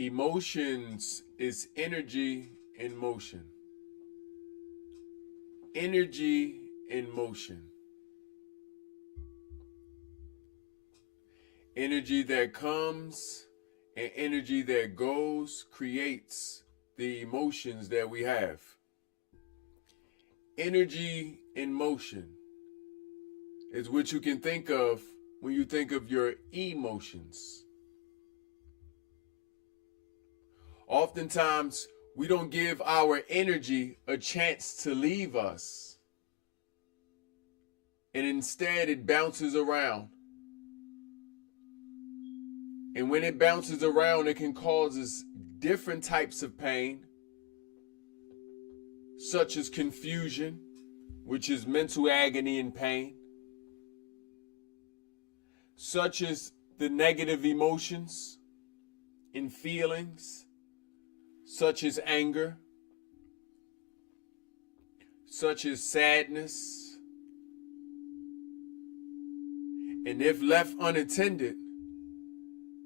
Emotions is energy in motion. Energy in motion. Energy that comes and energy that goes creates the emotions that we have. Energy in motion is what you can think of when you think of your emotions. Oftentimes, we don't give our energy a chance to leave us. And instead, it bounces around. And when it bounces around, it can cause us different types of pain, such as confusion, which is mental agony and pain, such as the negative emotions and feelings, such as anger, such as sadness. And if left unattended,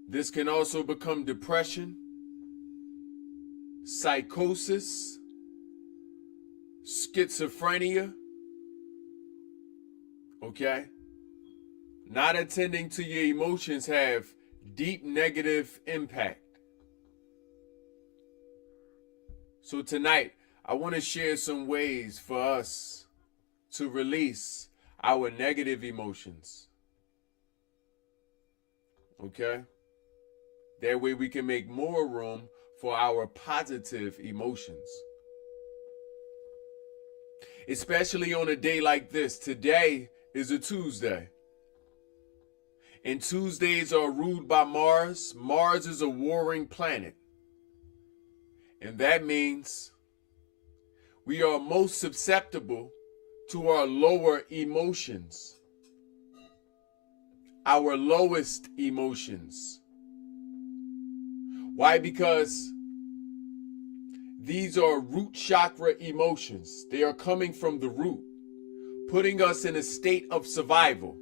this can also become depression, psychosis, schizophrenia. Okay? Not attending to your emotions have deep negative impact. So tonight, I want to share some ways for us to release our negative emotions. Okay? That way we can make more room for our positive emotions. Especially on a day like this. Today is a Tuesday. And Tuesdays are ruled by Mars. Mars is a warring planet. And that means we are most susceptible to our lower emotions, our lowest emotions. Why? Because these are root chakra emotions. They are coming from the root, putting us in a state of survival.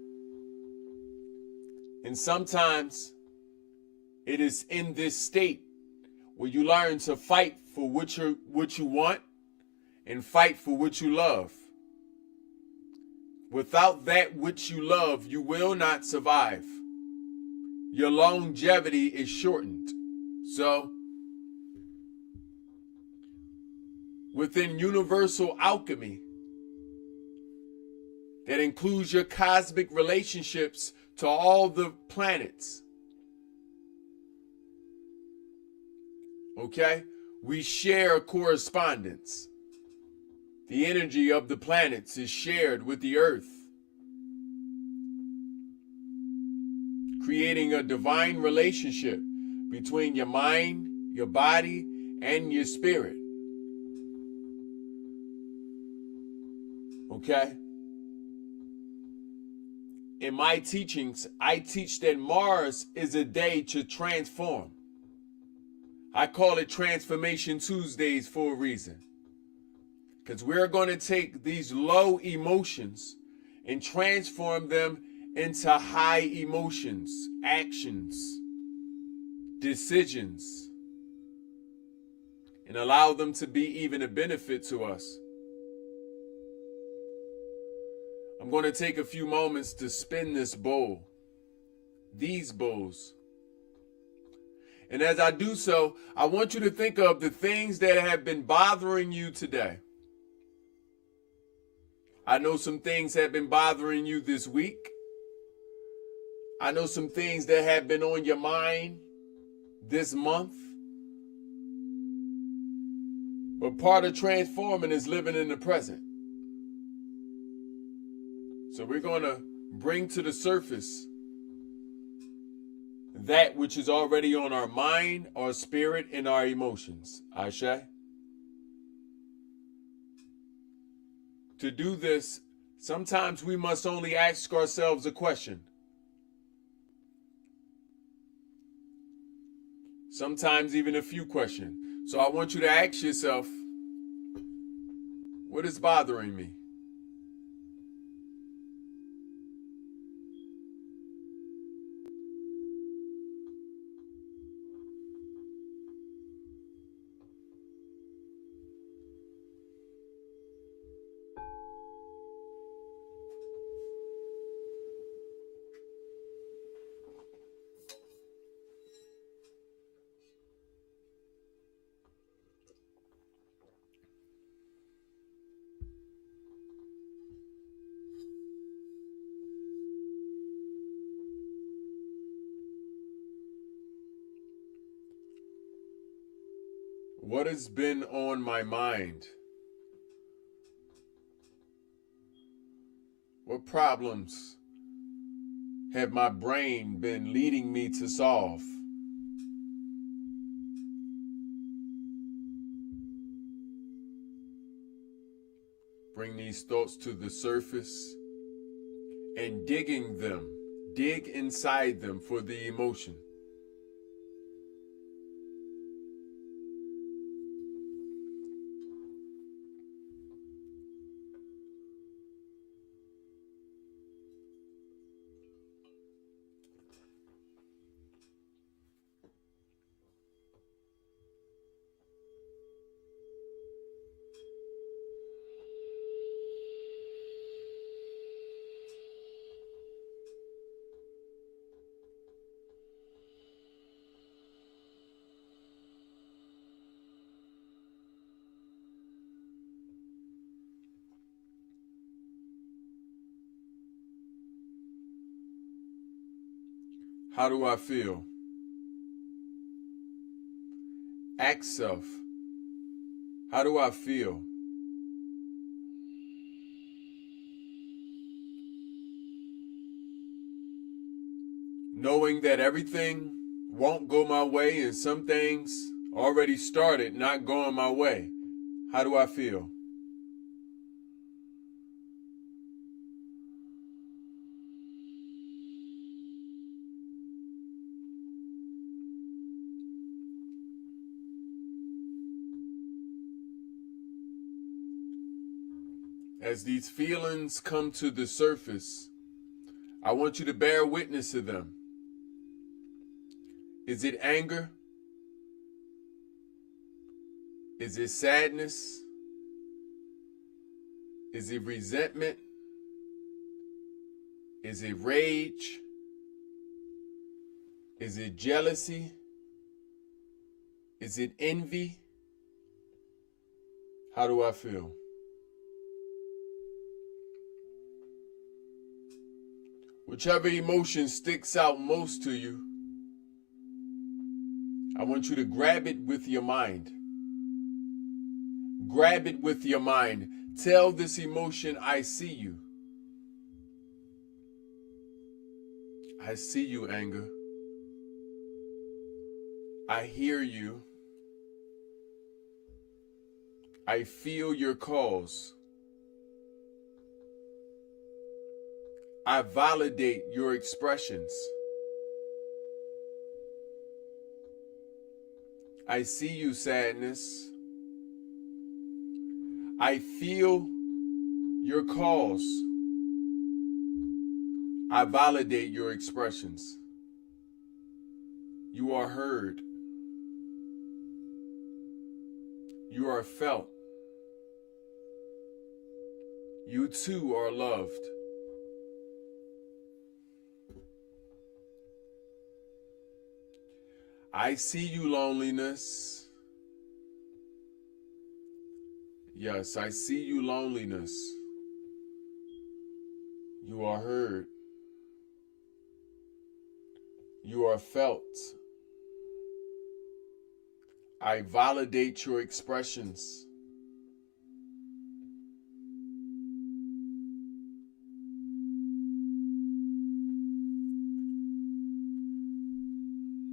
And sometimes it is in this state where you learn to fight for what you want and fight for what you love. Without that which you love, you will not survive. Your longevity is shortened. So, within universal alchemy, that includes your cosmic relationships to all the planets. Okay? We share correspondence. The energy of the planets is shared with the earth, creating a divine relationship between your mind, your body, and your spirit. Okay? In my teachings, I teach that Mars is a day to transform. I call it Transformation Tuesdays for a reason. Because we're going to take these low emotions and transform them into high emotions, actions, decisions, and allow them to be even a benefit to us. I'm going to take a few moments to spin this bowl, these bowls. And as I do so, I want you to think of the things that have been bothering you today. I know some things have been bothering you this week. I know some things that have been on your mind this month. But part of transforming is living in the present. So we're going to bring to the surface that which is already on our mind, our spirit, and our emotions. Ashe? To do this, sometimes we must only ask ourselves a question. Sometimes even a few questions. So I want you to ask yourself, what is bothering me? What has been on my mind? What problems have my brain been leading me to solve? Bring these thoughts to the surface and dig inside them for the emotion. How do I feel? Ask self, how do I feel? Knowing that everything won't go my way and some things already started not going my way. How do I feel? As these feelings come to the surface, I want you to bear witness to them. Is it anger? Is it sadness? Is it resentment? Is it rage? Is it jealousy? Is it envy? How do I feel? Whichever emotion sticks out most to you, I want you to grab it with your mind. Grab it with your mind. Tell this emotion, I see you. I see you, anger. I hear you. I feel your cause. I validate your expressions. I see you, sadness. I feel your cause. I validate your expressions. You are heard. You are felt. You too are loved. I see you, loneliness. Yes, I see you, loneliness. You are heard. You are felt. I validate your expressions.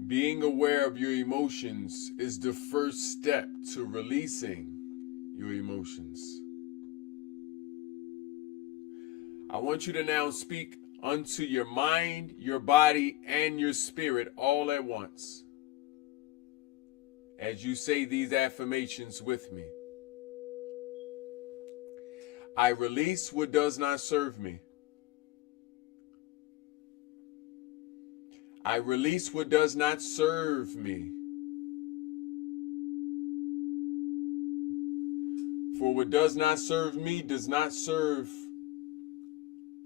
Being aware of your emotions is the first step to releasing your emotions. I want you to now speak unto your mind, your body, and your spirit all at once. As you say these affirmations with me. I release what does not serve me. I release what does not serve me. For what does not serve me does not serve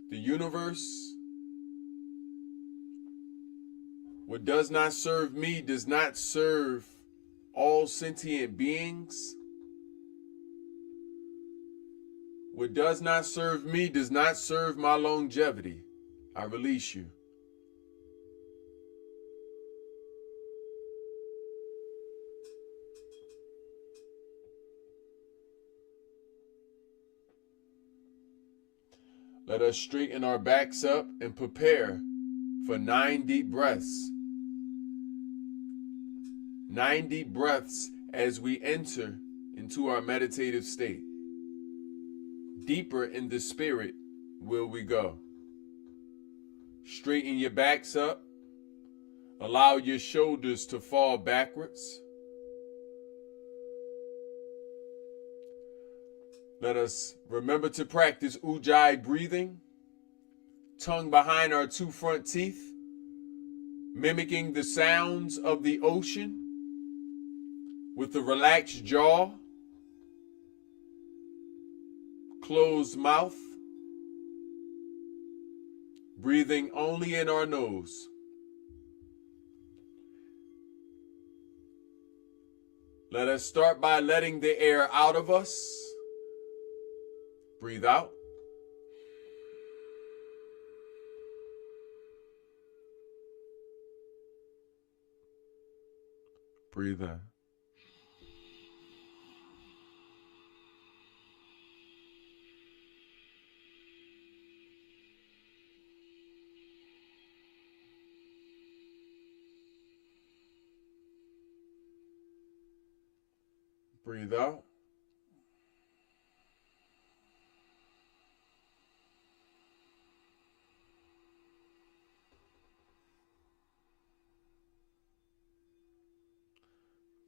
the universe. What does not serve me does not serve all sentient beings. What does not serve me does not serve my longevity. I release you. Let us straighten our backs up and prepare for 9 deep breaths. 9 deep breaths as we enter into our meditative state. Deeper in the spirit will we go. Straighten your backs up. Allow your shoulders to fall backwards. Let us remember to practice ujjayi breathing, tongue behind our 2 front teeth, mimicking the sounds of the ocean with a relaxed jaw, closed mouth, breathing only in our nose. Let us start by letting the air out of us. Breathe out. Breathe in. Breathe out.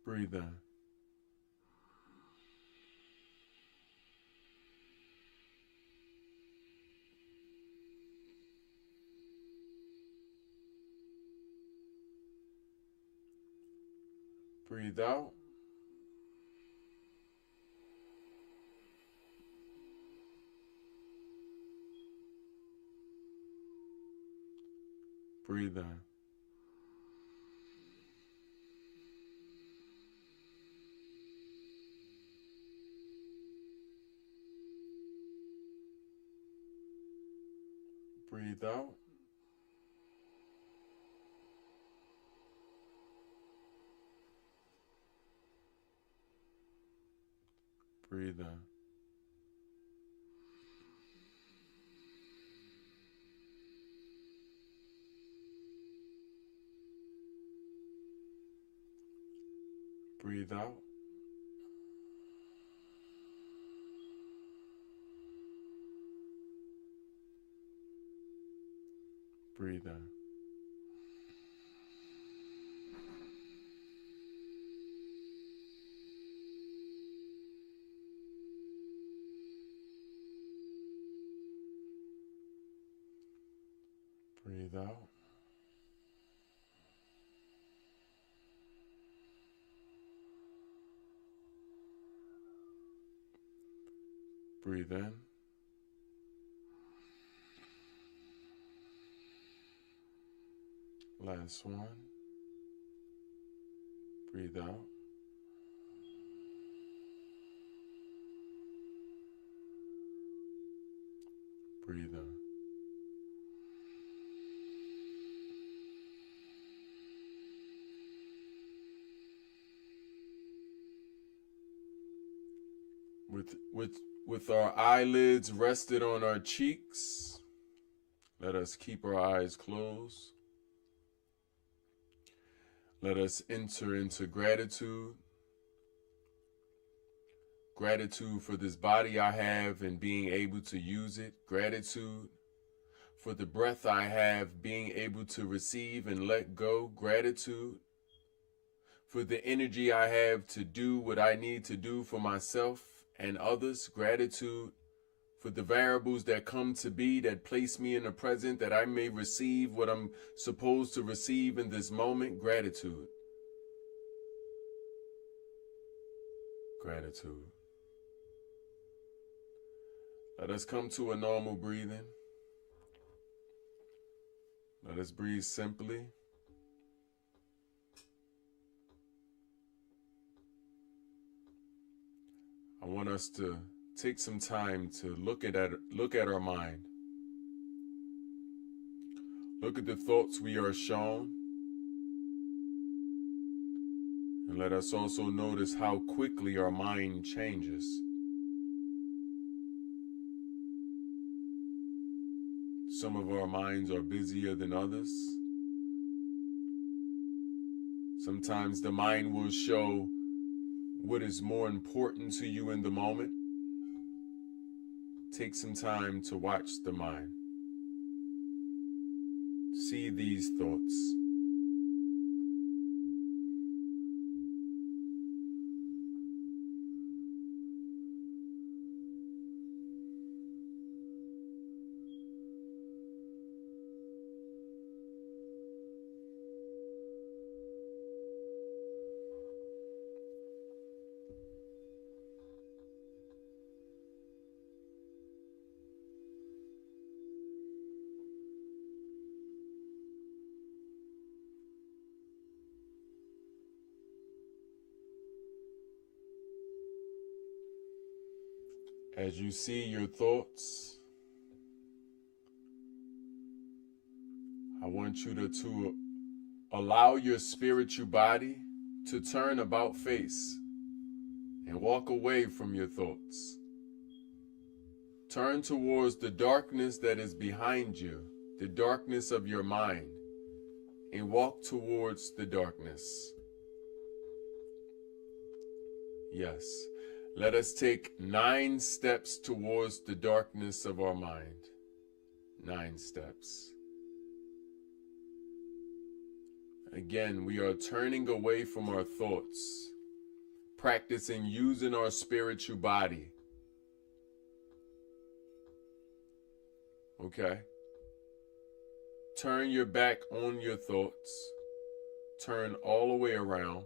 Breathe in. Breathe out. Breathe in. Breathe out. Breathe in. Breathe out. Breathe in. Breathe out. Breathe in. Last one. Breathe out. Breathe in. With our eyelids rested on our cheeks, let us keep our eyes closed. Let us enter into gratitude. Gratitude for this body I have and being able to use it. Gratitude for the breath I have, being able to receive and let go. Gratitude for the energy I have to do what I need to do for myself and others. Gratitude for the variables that come to be, that place me in the present, that I may receive what I'm supposed to receive in this moment. Gratitude. Gratitude. Let us come to a normal breathing. Let us breathe simply. I want us to take some time to look at our mind. Look at the thoughts we are shown. And let us also notice how quickly our mind changes. Some of our minds are busier than others. Sometimes the mind will show what is more important to you in the moment. Take some time to watch the mind. See these thoughts. As you see your thoughts, I want you to allow your spiritual body to turn about face and walk away from your thoughts. Turn towards the darkness that is behind you, the darkness of your mind, and walk towards the darkness. Yes. Let us take 9 steps towards the darkness of our mind. 9 steps. Again, we are turning away from our thoughts, practicing using our spiritual body. Okay? Turn your back on your thoughts, turn all the way around,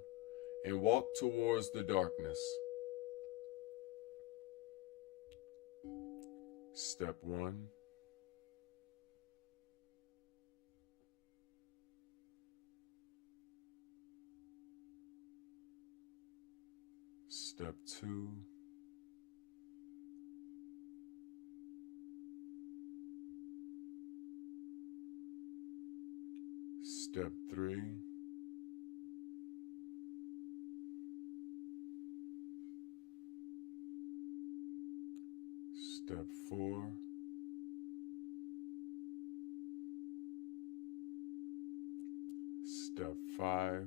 and walk towards the darkness. Step 1. Step 2. Step 3. Step 4. Step 5.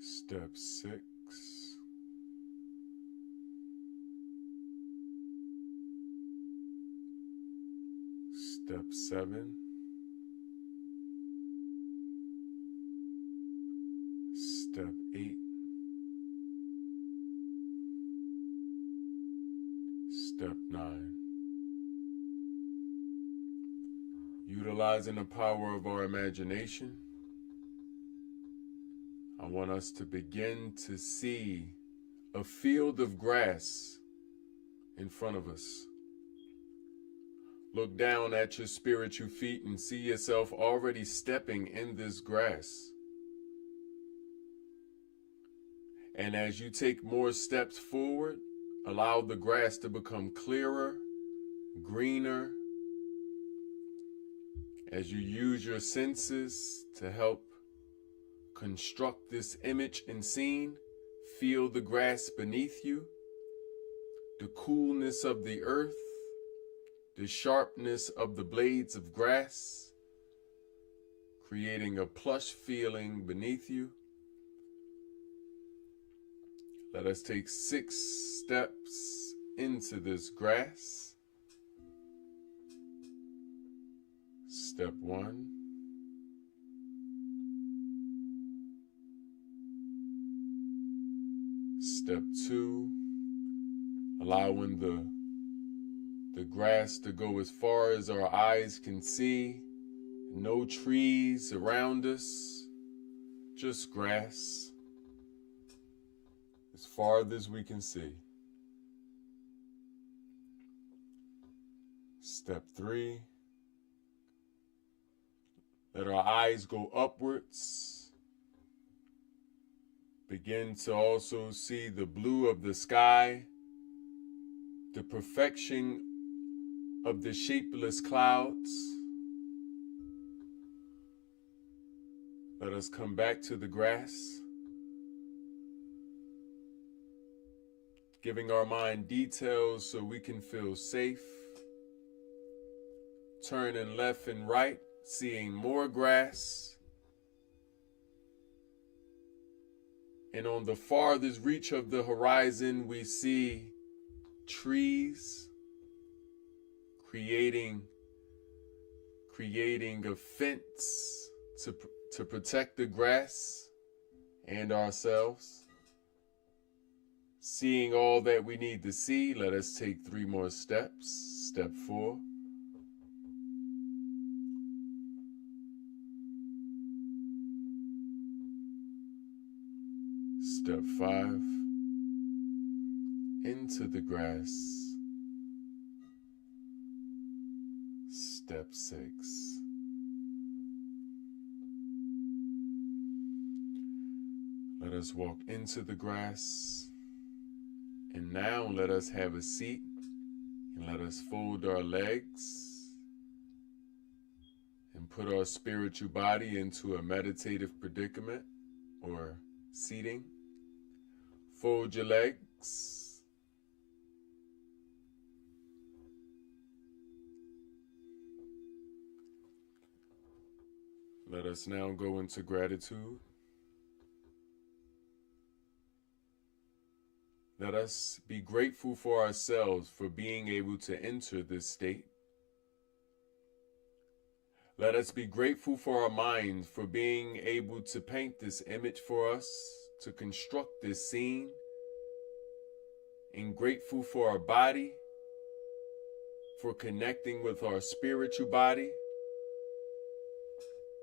Step 6. Step 7. Step 8. Step 9. Utilizing the power of our imagination, I want us to begin to see a field of grass in front of us. Look down at your spiritual feet and see yourself already stepping in this grass. And as you take more steps forward, allow the grass to become clearer, greener, as you use your senses to help construct this image and scene. Feel the grass beneath you, the coolness of the earth, the sharpness of the blades of grass, creating a plush feeling beneath you. Let us take 6 steps into this grass. Step 1. Step 2, allowing the grass to go as far as our eyes can see. No trees around us, just grass, as far as we can see. Step 3, let our eyes go upwards. Begin to also see the blue of the sky, the perfection of the shapeless clouds. Let us come back to the grass. giving our mind details so we can feel safe, turning left and right, seeing more grass, and on the farthest reach of the horizon we see trees creating a fence to protect the grass and ourselves. Seeing all that we need to see, let us take 3 more steps. Step 4. Step 5. Into the grass. Step 6. Let us walk into the grass. And now let us have a seat and let us fold our legs and put our spiritual body into a meditative predicament or seating. Fold your legs. Let us now go into gratitude. Let us be grateful for ourselves for being able to enter this state. Let us be grateful for our minds for being able to paint this image for us, to construct this scene. And grateful for our body, for connecting with our spiritual body,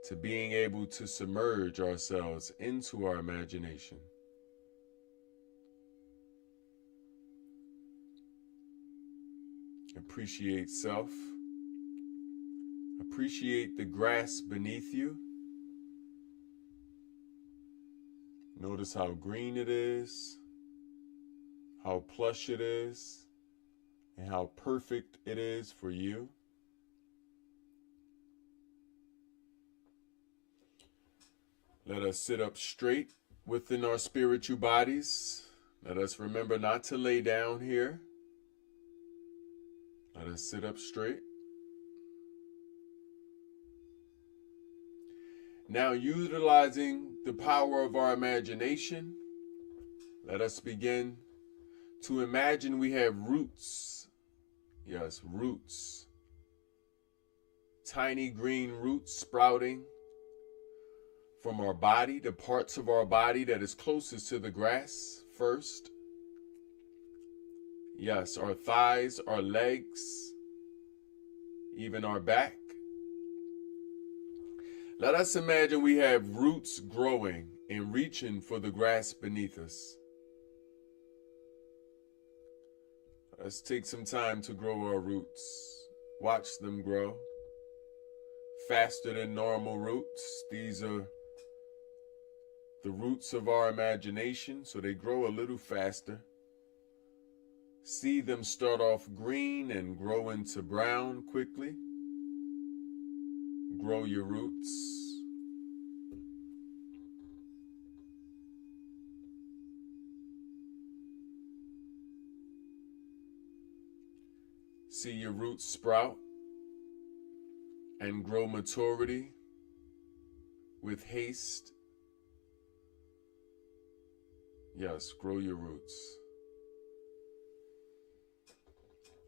to being able to submerge ourselves into our imagination. Appreciate self. Appreciate the grass beneath you. Notice how green it is, how plush it is, and how perfect it is for you. Let us sit up straight within our spiritual bodies. Let us remember not to lay down here. Let us sit up straight. Now, utilizing the power of our imagination, let us begin to imagine we have roots. Yes, roots. Tiny green roots sprouting from our body, the parts of our body that is closest to the grass first. Yes, our thighs, our legs, even our back. Let us imagine we have roots growing and reaching for the grass beneath us. Let's take some time to grow our roots. Watch them grow. Faster than normal roots. These are the roots of our imagination, so they grow a little faster. See them start off green and grow into brown quickly. Grow your roots. See your roots sprout and grow maturity with haste. Yes, grow your roots.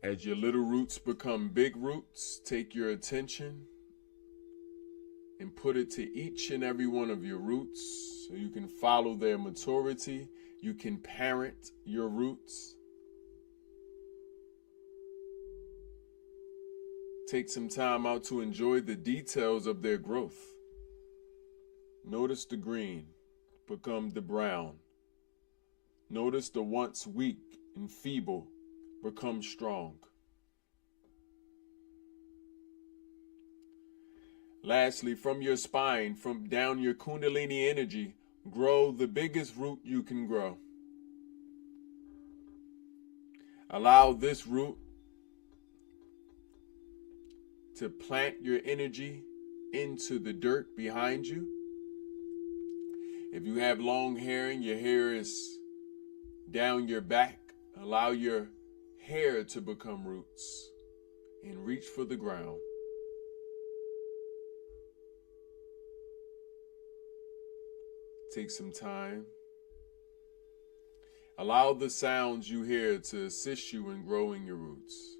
As your little roots become big roots, take your attention and put it to each and every one of your roots so you can follow their maturity. You can parent your roots. Take some time out to enjoy the details of their growth. Notice the green become the brown. Notice the once weak and feeble become strong. Lastly, from your spine, from down your Kundalini energy, grow the biggest root you can grow. Allow this root to plant your energy into the dirt behind you. If you have long hair and your hair is down your back, Allow your hair to become roots and reach for the ground. Take some time. Allow the sounds you hear to assist you in growing your roots.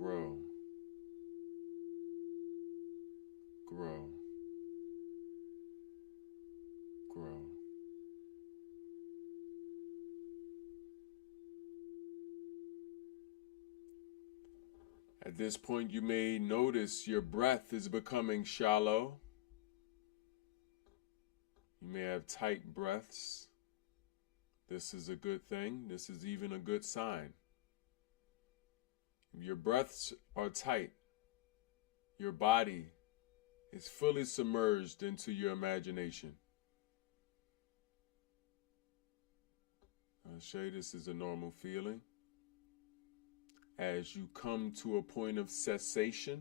Grow. Grow. Grow. At this point, you may notice your breath is becoming shallow. You may have tight breaths. This is a good thing. This is even a good sign. If your breaths are tight, your body is fully submerged into your imagination. I'll show you this is a normal feeling. As you come to a point of cessation,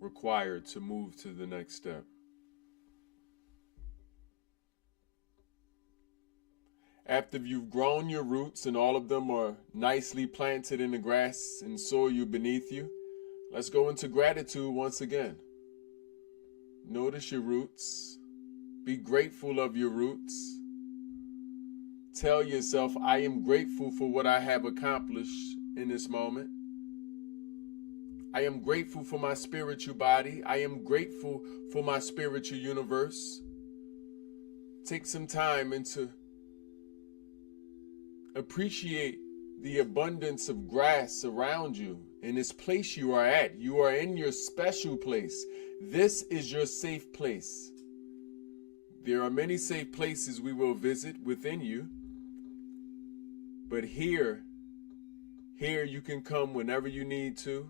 required to move to the next step. After you've grown your roots and all of them are nicely planted in the grass and soil beneath you, let's go into gratitude once again. Notice your roots. Be grateful of your roots. Tell yourself, I am grateful for what I have accomplished in this moment. I am grateful for my spiritual body. I am grateful for my spiritual universe. Take some time and to appreciate the abundance of grass around you in this place you are at. You are in your special place. This is your safe place. There are many safe places we will visit within you. But here you can come whenever you need to.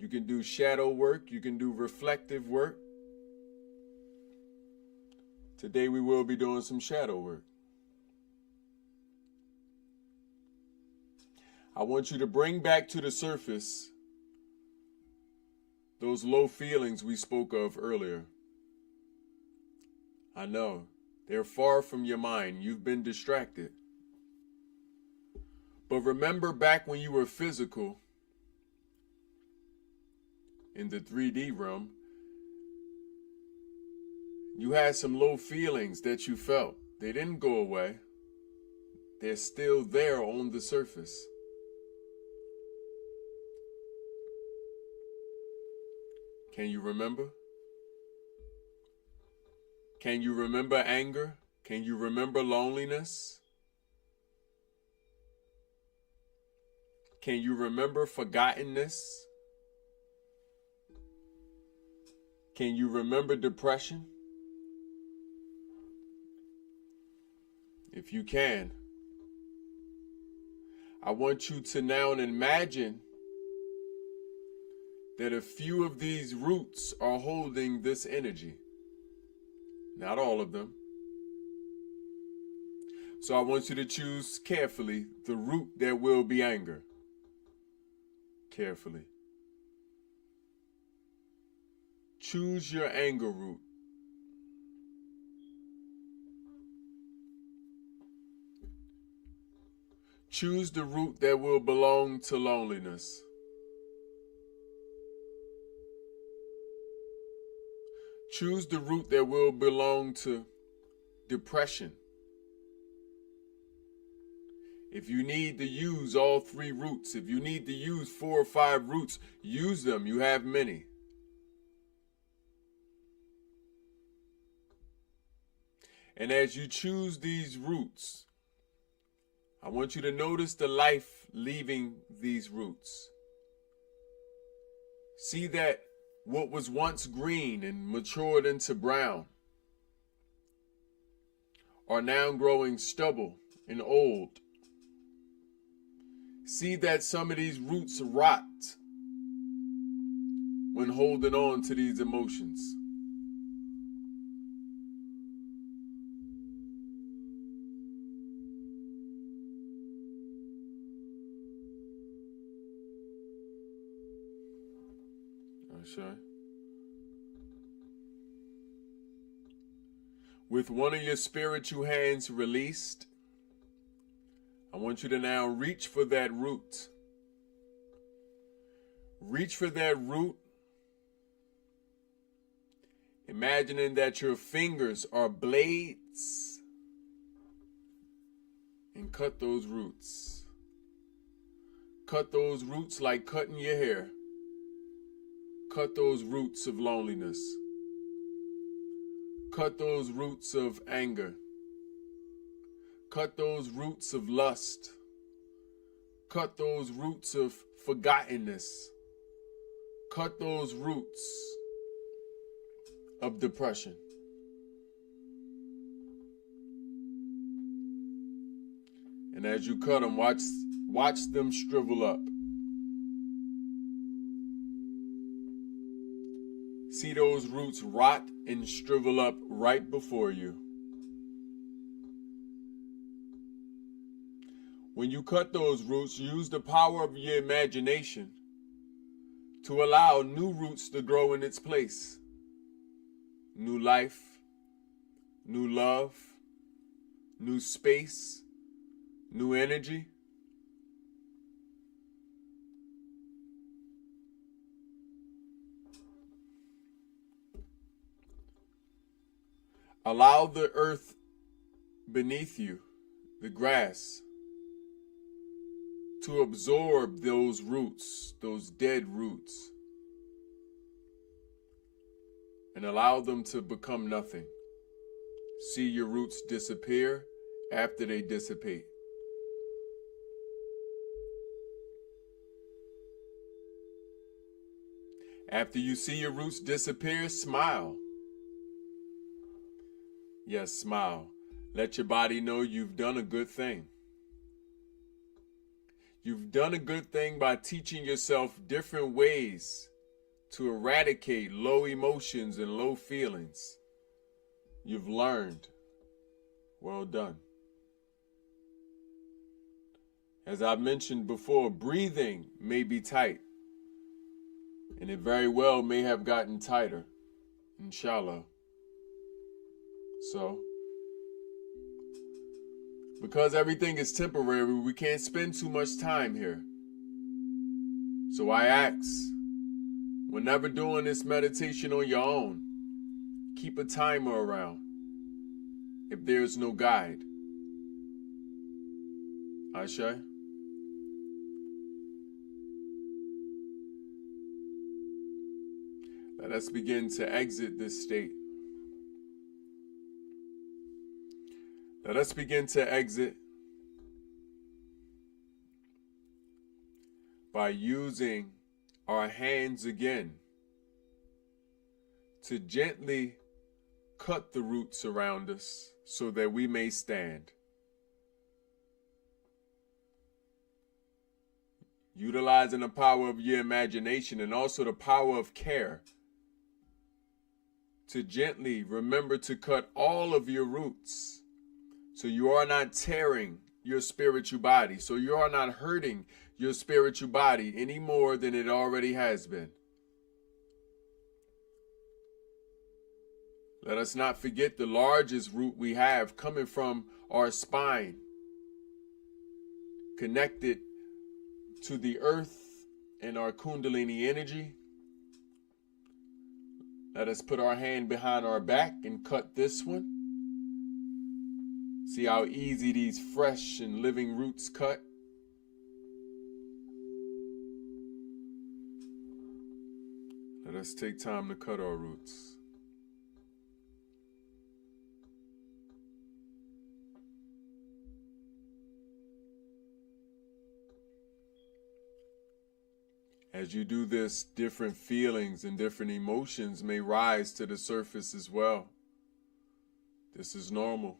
You can do shadow work. You can do reflective work. Today we will be doing some shadow work. I want you to bring back to the surface those low feelings we spoke of earlier. I know, they're far from your mind. You've been distracted. But remember back when you were physical in the 3D realm, you had some low feelings that you felt. They didn't go away. They're still there on the surface. Can you remember? Can you remember anger? Can you remember loneliness? Can you remember forgottenness? Can you remember depression? If you can, I want you to now imagine that a few of these roots are holding this energy. Not all of them. So I want you to choose carefully the root that will be anger. Carefully. Choose your anger root. Choose the root that will belong to loneliness. Choose the root that will belong to depression. If you need to use all 3 roots, if you need to use 4 or 5 roots, use them. You have many. And as you choose these roots, I want you to notice the life leaving these roots. See that what was once green and matured into brown are now growing stubble and old. See that some of these roots rot when holding on to these emotions. Okay. With one of your spiritual hands released, I want you to now reach for that root. Reach for that root, imagining that your fingers are blades, and cut those roots. Cut those roots like cutting your hair. Cut those roots of loneliness. Cut those roots of anger. Cut those roots of lust. Cut those roots of forgottenness. Cut those roots of depression. And as you cut them, watch them shrivel up. See those roots rot and shrivel up right before you. When you cut those roots, use the power of your imagination to allow new roots to grow in its place. New life, new love, new space, new energy. Allow the earth beneath you, the grass, to absorb those roots, those dead roots, and allow them to become nothing. See your roots disappear after they dissipate. After you see your roots disappear, smile. Yes, smile. Let your body know you've done a good thing. You've done a good thing by teaching yourself different ways to eradicate low emotions and low feelings. You've learned. Well done. As I've mentioned before, breathing may be tight, and it very well may have gotten tighter, inshallah. So, because everything is temporary, we can't spend too much time here. So I ask, whenever doing this meditation on your own, keep a timer around if there's no guide. Ashe? Let us begin to exit this state. Let us begin to exit by using our hands again to gently cut the roots around us so that we may stand. Utilizing the power of your imagination and also the power of care to gently remember to cut all of your roots. So you are not tearing your spiritual body. So you are not hurting your spiritual body any more than it already has been. Let us not forget the largest root we have coming from our spine, connected to the earth and our Kundalini energy. Let us put our hand behind our back and cut this one. See how easy these fresh and living roots cut? Let us take time to cut our roots. As you do this, different feelings and different emotions may rise to the surface as well. This is normal.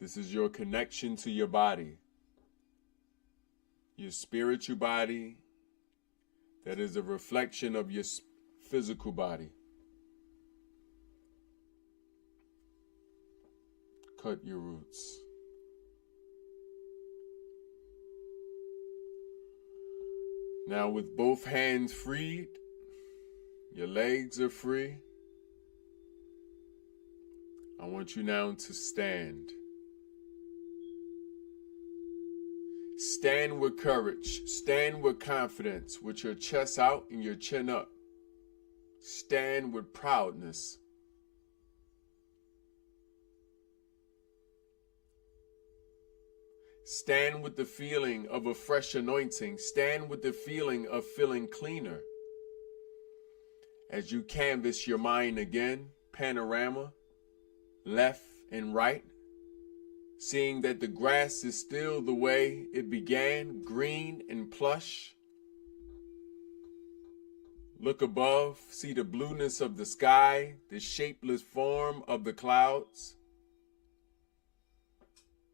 This is your connection to your body, your spiritual body that is a reflection of your physical body. Cut your roots. Now with both hands freed, your legs are free. I want you now to stand. Stand with courage. Stand with confidence, with your chest out and your chin up. Stand with proudness. Stand with the feeling of a fresh anointing. Stand with the feeling of feeling cleaner. As you canvas your mind again, panorama, left and right, seeing that the grass is still the way it began, green and plush. Look above, see the blueness of the sky, the shapeless form of the clouds,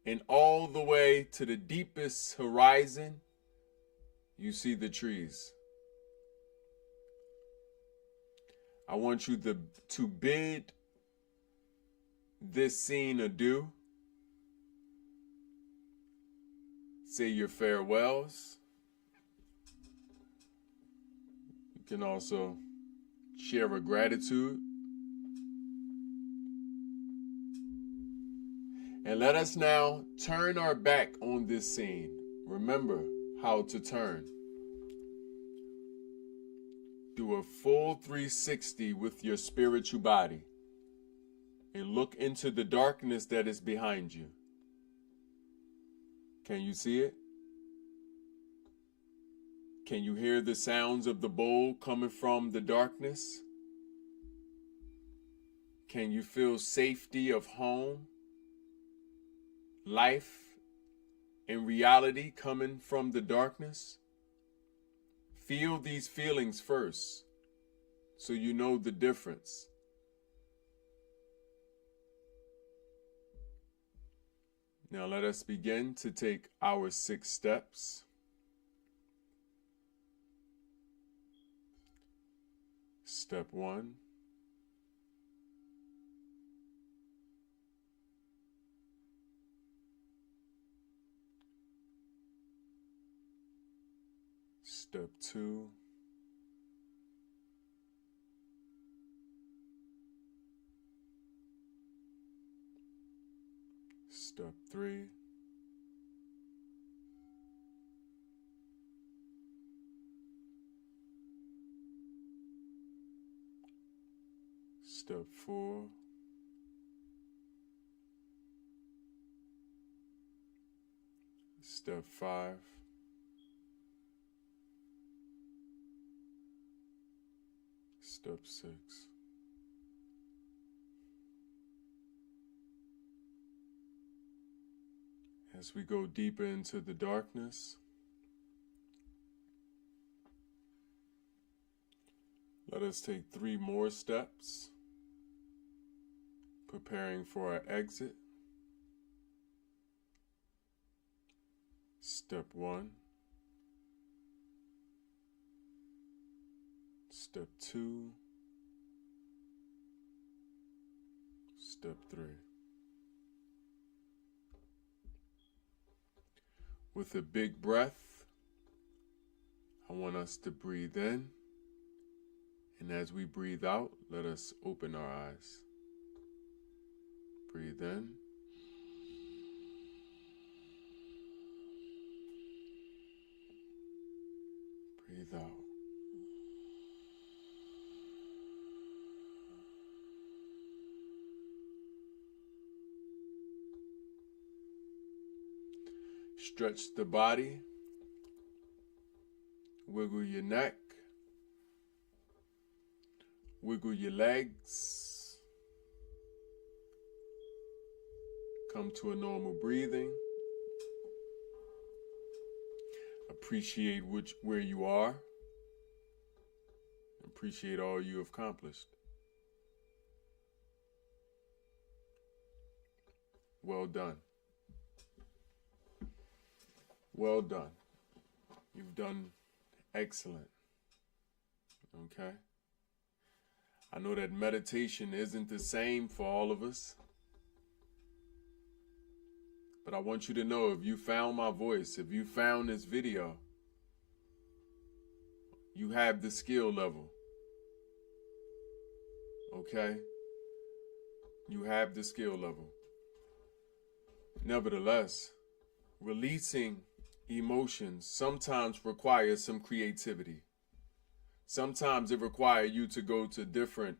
and all the way to the deepest horizon, you see the trees. I want you to bid this scene adieu. Say your farewells. You can also share a gratitude. And let us now turn our back on this scene. Remember how to turn. Do a full 360 with your spiritual body and look into the darkness that is behind you. Can you see it? Can you hear the sounds of the bowl coming from the darkness? Can you feel safety of home, life, and reality coming from the darkness? Feel these feelings first, so you know the difference. Now let us begin to take our 6 steps. Step 1. Step 2. Step 3. Step 4. Step 5. Step 6. As we go deeper into the darkness, let us take 3 more steps, preparing for our exit. Step 1. Step 2. Step 3. With a big breath, I want us to breathe in, and as we breathe out, let us open our eyes. Breathe in. Breathe out. Stretch the body, wiggle your neck, wiggle your legs, come to a normal breathing, appreciate where you are, appreciate all you have accomplished. Well done. Well done. You've done excellent. Okay? I know that meditation isn't the same for all of us. But I want you to know, if you found my voice, if you found this video, you have the skill level. Okay? You have the skill level. Nevertheless, releasing emotions sometimes requires some creativity. Sometimes it requires you to go to different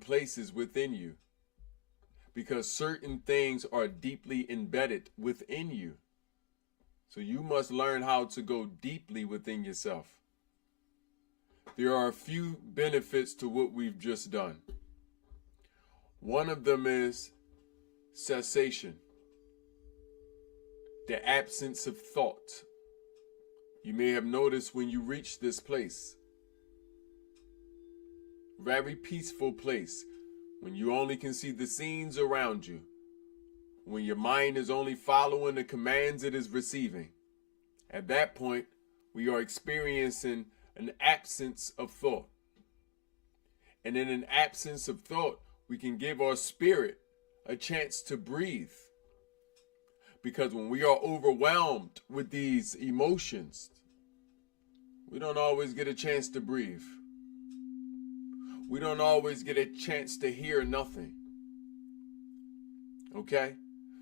places within you, because certain things are deeply embedded within you. So you must learn how to go deeply within yourself. There are a few benefits to what we've just done. One of them is cessation, the absence of thought. You may have noticed when you reach this place, very peaceful place, when you only can see the scenes around you, when your mind is only following the commands it is receiving. At that point, we are experiencing an absence of thought. And in an absence of thought, we can give our spirit a chance to breathe. Because when we are overwhelmed with these emotions, we don't always get a chance to breathe. We don't always get a chance to hear nothing. Okay?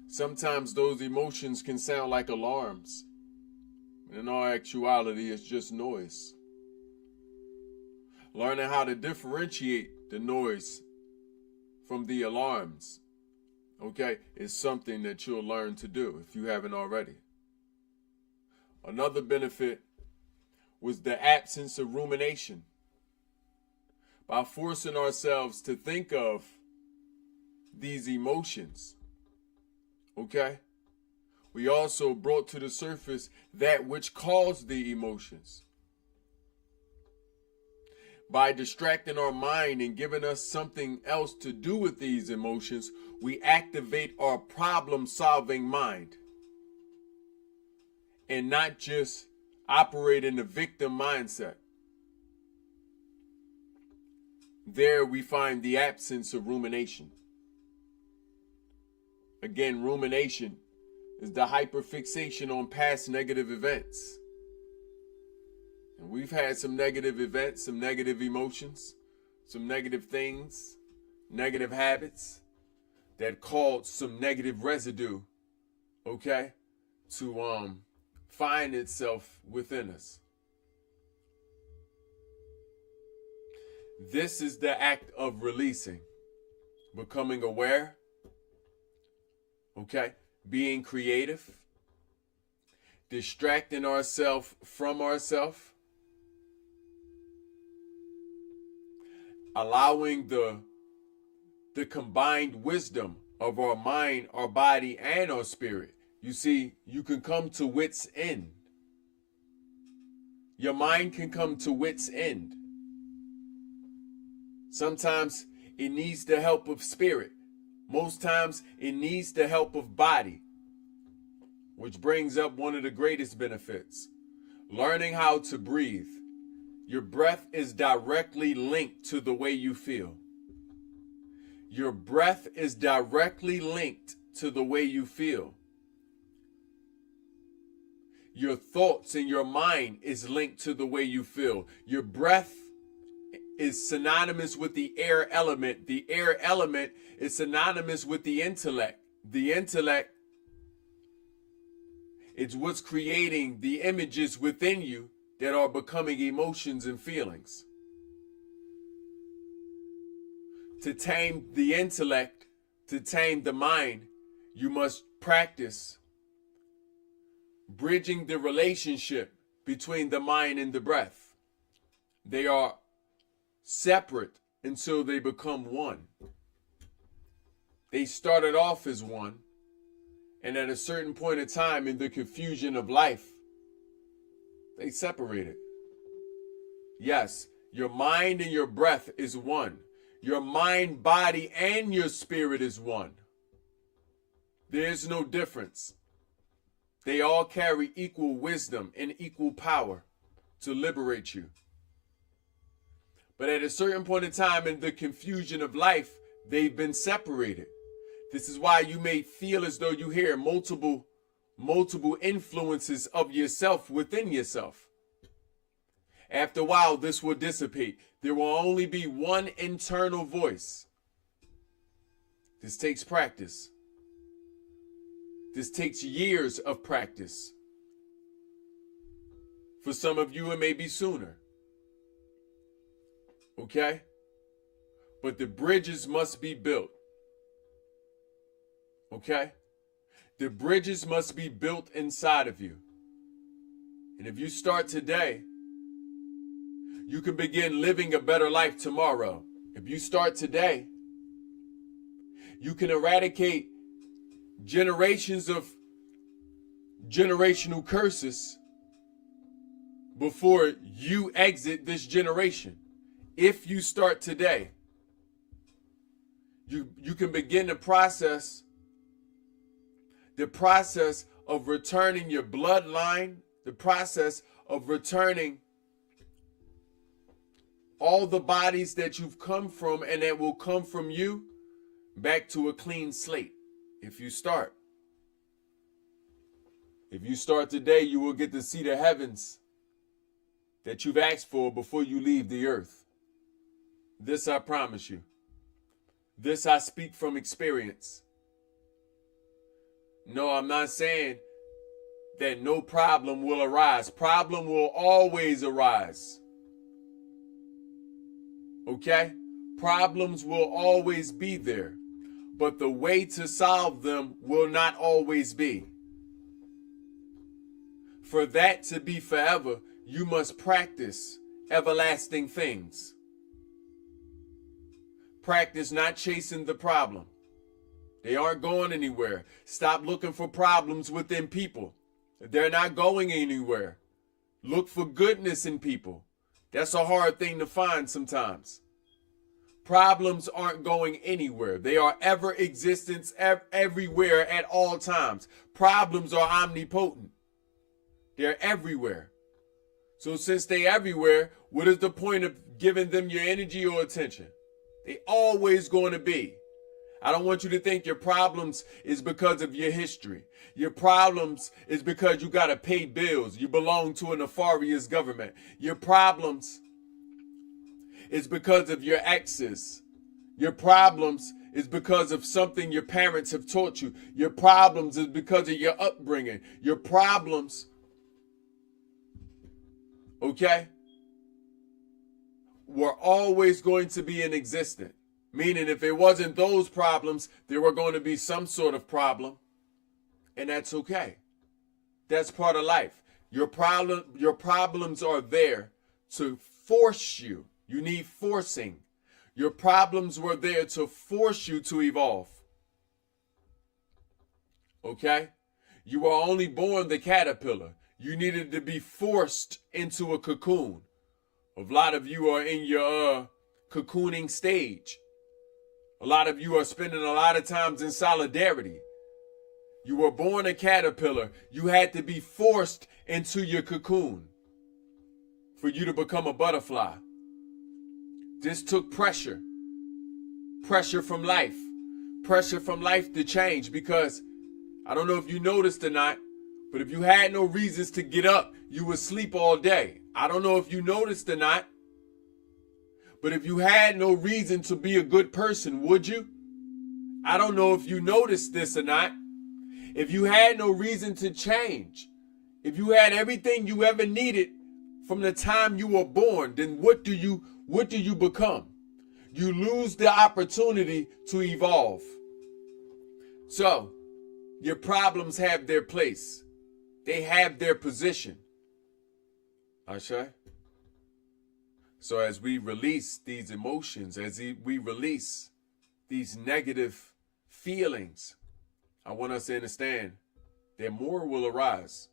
Sometimes those emotions can sound like alarms. In all actuality, it's just noise. Learning how to differentiate the noise from the alarms, okay, is something that you'll learn to do if you haven't already. Another benefit was the absence of rumination. By forcing ourselves to think of these emotions, okay, we also brought to the surface that which caused the emotions. By distracting our mind and giving us something else to do with these emotions, we activate our problem-solving mind and not just operate in the victim mindset. There we find the absence of rumination. Again, rumination is the hyperfixation on past negative events. And we've had some negative events, some negative emotions, some negative things, negative habits that caused some negative residue, okay, to find itself within us. This is the act of releasing, becoming aware, okay, being creative, distracting ourselves from ourselves, allowing the combined wisdom of our mind, our body, and our spirit. You see, you can come to wit's end. Your mind can come to wit's end. Sometimes it needs the help of spirit. Most times it needs the help of body, which brings up one of the greatest benefits, learning how to breathe. Your breath is directly linked to the way you feel. Your breath is directly linked to the way you feel. Your thoughts and your mind is linked to the way you feel. Your breath is synonymous with the air element. The air element is synonymous with the intellect. The intellect is what's creating the images within you that are becoming emotions and feelings. To tame the intellect, to tame the mind, you must practice bridging the relationship between the mind and the breath. They are separate until they become one. They started off as one, and at a certain point in time in the confusion of life, they separated. Yes, your mind and your breath is one. Your mind, body, and your spirit is one. There is no difference. They all carry equal wisdom and equal power to liberate you. But at a certain point in time in the confusion of life, they've been separated. This is why you may feel as though you hear multiple influences of yourself within yourself. After a while, this will dissipate. There will only be one internal voice. This takes practice. This takes years of practice. For some of you, it may be sooner. Okay? But the bridges must be built. Okay? The bridges must be built inside of you. And if you start today, you can begin living a better life tomorrow. If you start today, you can eradicate generations of generational curses before you exit this generation. If you start today, you can begin the process of returning your bloodline, the process of returning all the bodies that you've come from and that will come from you back to a clean slate. If you start. If you start today, you will get to see the heavens that you've asked for before you leave the earth. This I promise you. This I speak from experience. No, I'm not saying that no problem will arise. Problem will always arise. Okay? Problems will always be there. But the way to solve them will not always be. For that to be forever, you must practice everlasting things. Practice not chasing the problem. They aren't going anywhere. Stop looking for problems within people. They're not going anywhere. Look for goodness in people. That's a hard thing to find sometimes. Problems aren't going anywhere. They are ever existence everywhere at all times. Problems are omnipotent. They're everywhere. So since they're everywhere, what is the point of giving them your energy or attention? They always going to be. I don't want you to think your problems is because of your history. Your problems is because you got to pay bills. You belong to a nefarious government. Your problems is because of your exes. Your problems is because of something your parents have taught you. Your problems is because of your upbringing. Your problems, okay, were always going to be in existence. Meaning if it wasn't those problems, there were going to be some sort of problem. And that's okay. That's part of life. Your problems are there to force you. You need forcing. Your problems were there to force you to evolve. Okay? You were only born the caterpillar. You needed to be forced into a cocoon. A lot of you are in your cocooning stage. A lot of you are spending a lot of times in solidarity. You were born a caterpillar. You had to be forced into your cocoon for you to become a butterfly. This took pressure. Pressure from life. Pressure from life to change, because I don't know if you noticed or not, but if you had no reasons to get up, you would sleep all day. I don't know if you noticed or not, but if you had no reason to be a good person, would you? I don't know if you noticed this or not. If you had no reason to change, if you had everything you ever needed from the time you were born, then what do you become? You lose the opportunity to evolve. So, your problems have their place. They have their position. Ashe? So as we release these emotions, as we release these negative feelings, I want us to understand that more will arise.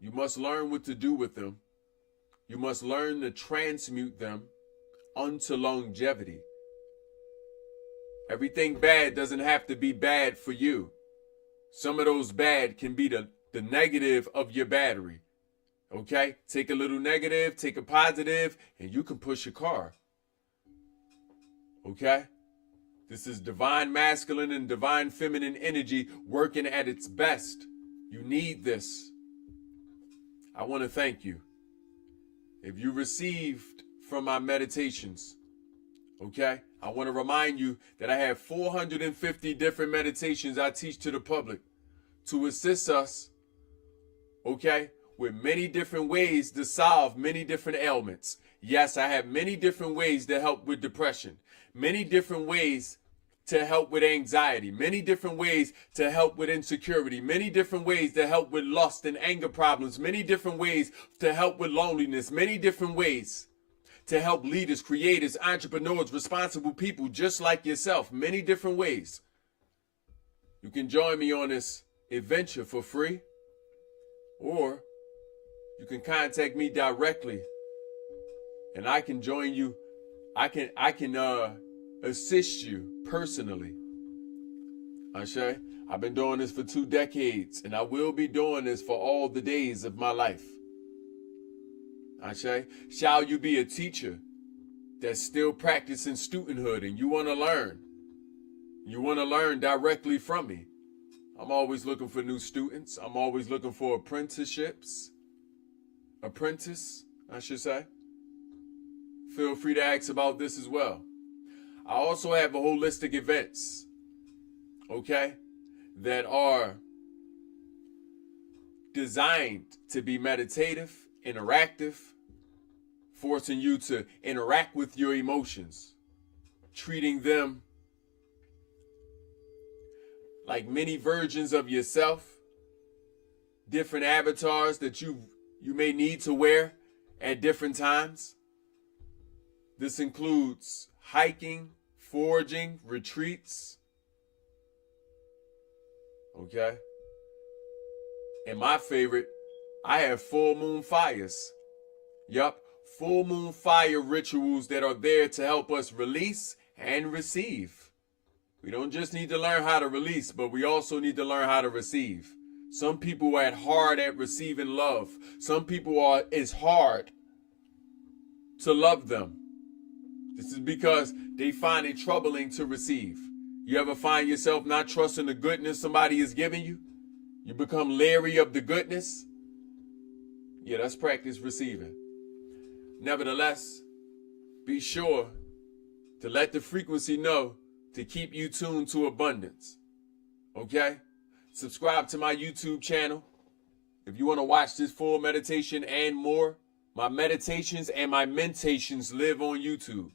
You must learn what to do with them. You must learn to transmute them unto longevity. Everything bad doesn't have to be bad for you. Some of those bad can be the negative of your battery. Okay? Take a little negative, take a positive, and you can push your car. Okay? This is divine masculine and divine feminine energy working at its best. You need this. I want to thank you. if you received from my meditations, okay, I want to remind you that I have 450 different meditations I teach to the public to assist us, okay, with many different ways to solve many different ailments. Yes, I have many different ways to help with depression, many different ways to help with anxiety, many different ways to help with insecurity, many different ways to help with lust and anger problems, many different ways to help with loneliness, many different ways to help leaders, creators, entrepreneurs, responsible people just like yourself, many different ways. You can join me on this adventure for free, or you can contact me directly and I can join you. I can assist you personally. Ashe, I've been doing this for 2 decades and I will be doing this for all the days of my life. Ashe, shall you be a teacher that's still practicing studenthood and you want to learn? You want to learn directly from me? I'm always looking for new students. I'm always looking for apprenticeships. Apprentice, I should say. Feel free to ask about this as well. I also have a holistic events, okay, that are designed to be meditative, interactive, forcing you to interact with your emotions, treating them like mini versions of yourself, different avatars that you may need to wear at different times. This includes hiking, foraging, retreats. Okay? And my favorite, I have full moon fires. Yup, full moon fire rituals that are there to help us release and receive. We don't just need to learn how to release, but we also need to learn how to receive. Some people are hard at receiving love. Some people it's hard to love them. This is because they find it troubling to receive. You ever find yourself not trusting the goodness somebody is giving you? You become leery of the goodness? Yeah, that's practice receiving. Nevertheless, be sure to let the frequency know to keep you tuned to abundance. Okay? Subscribe to my YouTube channel. If you want to watch this full meditation and more, my meditations and my mentations live on YouTube.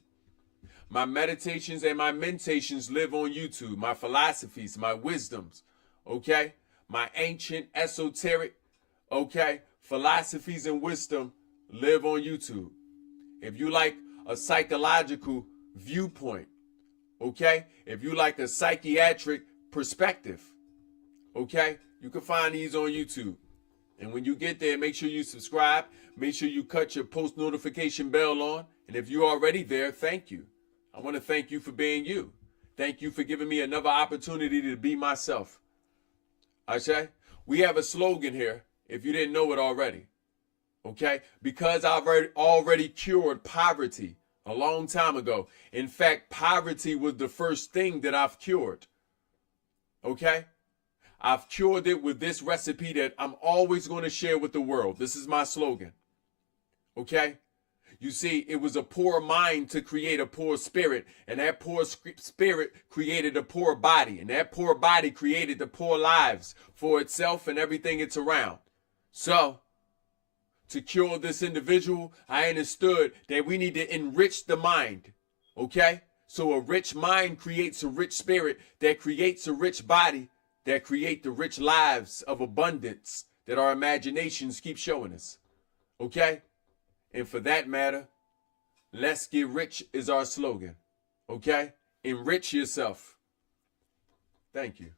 My meditations and my mentations live on YouTube. My philosophies, my wisdoms, okay? My ancient, esoteric, okay, philosophies and wisdom live on YouTube. If you like a psychological viewpoint, okay? If you like a psychiatric perspective, okay? You can find these on YouTube. And when you get there, make sure you subscribe. Make sure you cut your post notification bell on. And if you're already there, thank you. I want to thank you for being you. Thank you for giving me another opportunity to be myself. Ashe, we have a slogan here, if you didn't know it already. Okay? Because I've already cured poverty a long time ago. In fact, poverty was the first thing that I've cured. Okay? I've cured it with this recipe that I'm always going to share with the world. This is my slogan. Okay? You see, it was a poor mind to create a poor spirit, and that poor spirit created a poor body, and that poor body created the poor lives for itself and everything it's around. So, to cure this individual, I understood that we need to enrich the mind, okay? So a rich mind creates a rich spirit that creates a rich body that create the rich lives of abundance that our imaginations keep showing us, okay? And for that matter, let's get rich is our slogan, okay? Enrich yourself. Thank you.